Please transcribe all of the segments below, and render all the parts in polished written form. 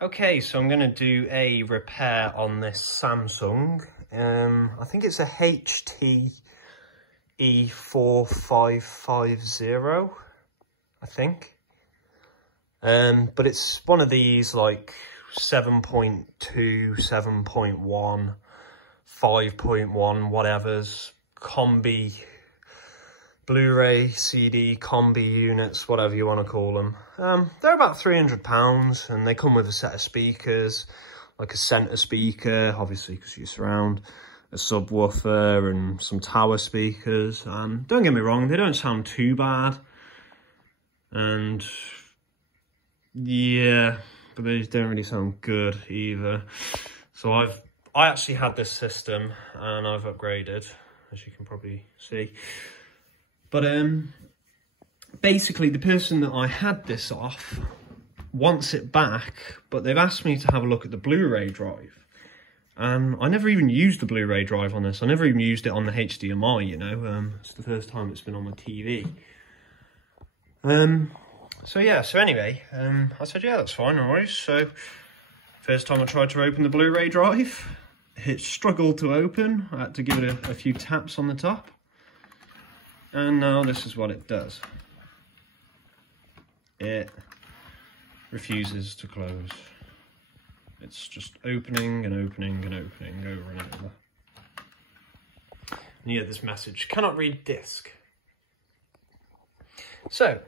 Okay, so I'm going to do a repair on this Samsung. I think it's a HT E4550, I think. But it's one of these like 7.2, 7.1, 5.1, whatever's, combi, Blu-ray, CD, combi units, whatever you want to call them. They're about £300 and they come with a set of speakers, like a centre speaker, obviously because you surround, a subwoofer and some tower speakers. And don't get me wrong, they don't sound too bad. And yeah, but they don't really sound good either. So I actually had this system and I've upgraded, as you can probably see. But basically the person that I had this off wants it back, but they've asked me to have a look at the Blu-ray drive. And I never even used the Blu-ray drive on this. I never even used it on the HDMI, you know. It's the first time it's been on my TV. So yeah, so anyway, I said, yeah, that's fine, no worries. So first time I tried to open the Blu-ray drive, it struggled to open. I had to give it a few taps on the top. And now this is what it does. It refuses to close. It's just opening and opening and opening over and over. And you get this message, cannot read disc. So,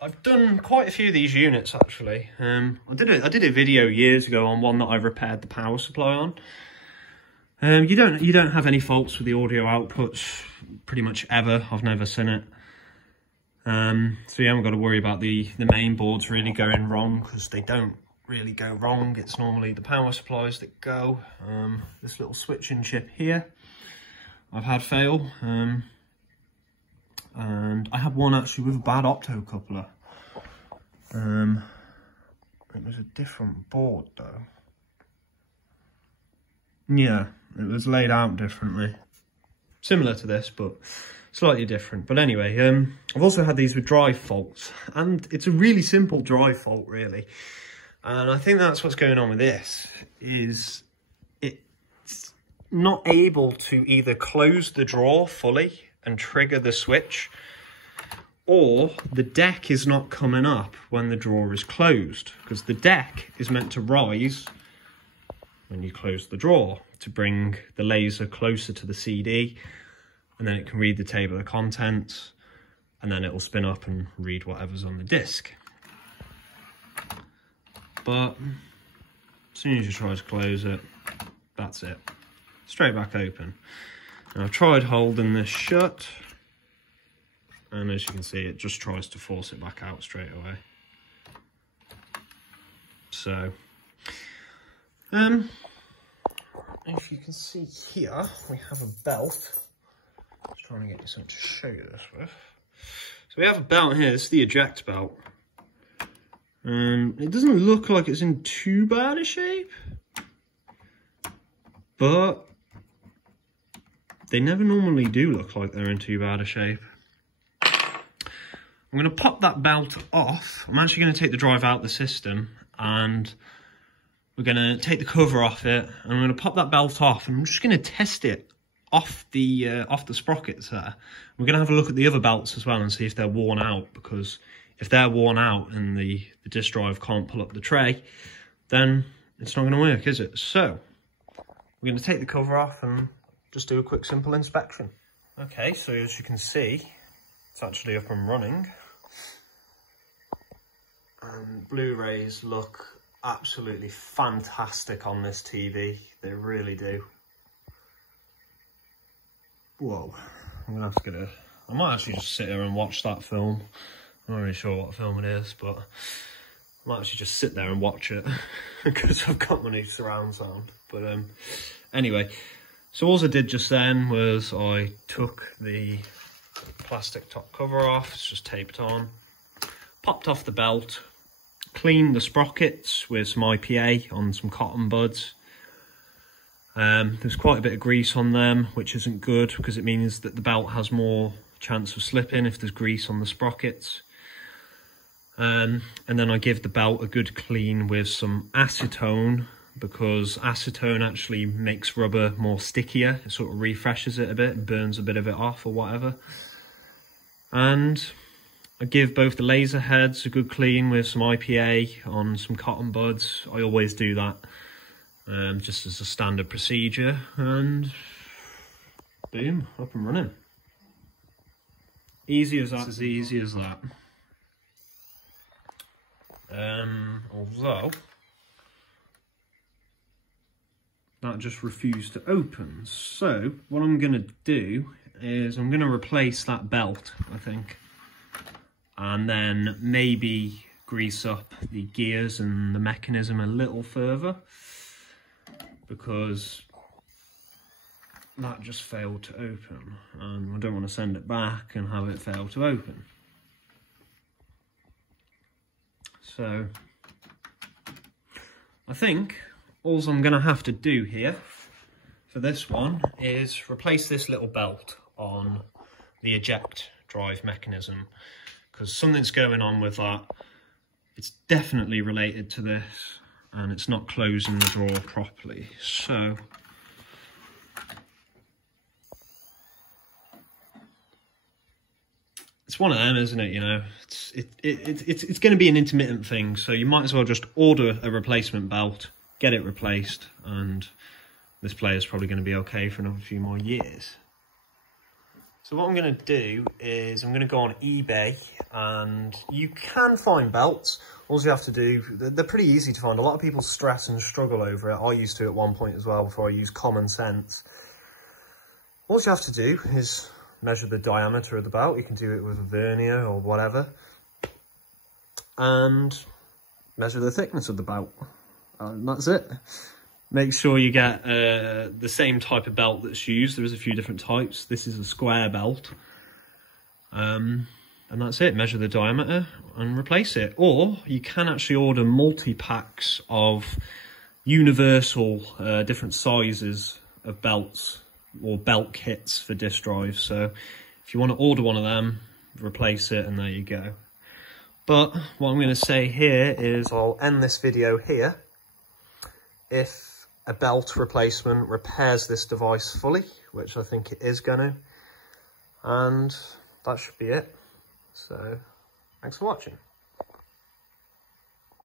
I've done quite a few of these units actually. I did a video years ago on one that I repaired the power supply on. You don't have any faults with the audio outputs pretty much ever. I've never seen it. So you haven't got to worry about the main boards really going wrong, because they don't really go wrong. It's normally the power supplies that go. This little switching chip here, I've had fail. And I had one actually with a bad optocoupler. It was a different board though. Yeah, it was laid out differently. Similar to this, but slightly different. But anyway, I've also had these with drive faults, and it's a really simple drive fault, really. And I think that's what's going on with this, is it's not able to either close the drawer fully and trigger the switch, or the deck is not coming up when the drawer is closed, because the deck is meant to rise when you close the drawer to bring the laser closer to the CD, and then it can read the table of contents, and then it will spin up and read whatever's on the disc. But as soon as you try to close it, that's it. Straight back open. And I've tried holding this shut, and as you can see, it just tries to force it back out straight away. So, if you can see here, we have a belt. Just trying to get you something to show you this with. So we have a belt here, this is the eject belt. It doesn't look like it's in too bad a shape, but they never normally do look like they're in too bad a shape. I'm going to pop that belt off. I'm actually going to take the drive out of the system, and we're going to take the cover off it, and I'm going to pop that belt off, and I'm just going to test it off the sprockets there. We're going to have a look at the other belts as well and see if they're worn out, because if they're worn out and the disk drive can't pull up the tray, then it's not going to work, is it? So we're going to take the cover off and just do a quick simple inspection. Okay, so as you can see, it's actually up and running. And Blu-rays look absolutely fantastic on this TV. They really do. Whoa, I'm gonna have to get a... I might actually just sit here and watch that film. I'm not really sure what film it is, but I might actually just sit there and watch it because I've got my new surround sound. But anyway, so all I did just then was I took the plastic top cover off, it's just taped on, popped off the belt, cleaned the sprockets with some IPA on some cotton buds. There's quite a bit of grease on them, which isn't good because it means that the belt has more chance of slipping if there's grease on the sprockets. And then I give the belt a good clean with some acetone, because acetone actually makes rubber more stickier. It sort of refreshes it a bit, burns a bit of it off or whatever. And I give both the laser heads a good clean with some IPA on some cotton buds. I always do that, just as a standard procedure, and boom, up and running. Easy as that. It's as easy as that. Although that just refused to open. So what I'm going to do is I'm going to replace that belt, I think, and then maybe grease up the gears and the mechanism a little further, because that just failed to open and I don't want to send it back and have it fail to open. So I think all I'm going to have to do here for this one is replace this little belt on the eject drive mechanism, because something's going on with that. It's definitely related to this and it's not closing the drawer properly. So it's one of them, isn't it? You know, it's going to be an intermittent thing, so you might as well just order a replacement belt, get it replaced, and this player's probably going to be okay for another few more years. So what I'm going to do is I'm going to go on eBay, and you can find belts. All you have to do, they're pretty easy to find. A lot of people stress and struggle over it. I used to at one point as well, before I used common sense. All you have to do is measure the diameter of the belt. You can do it with a vernier or whatever, and measure the thickness of the belt, and that's it. Make sure you get the same type of belt that's used. There's a few different types. This is a square belt, and that's it. Measure the diameter and replace it. Or you can actually order multi-packs of universal different sizes of belts, or belt kits for disc drives. So if you want to order one of them, replace it, and there you go. But what I'm going to say here is I'll end this video here. If a belt replacement repairs this device fully, which I think it is going to, and that should be it. So thanks for watching.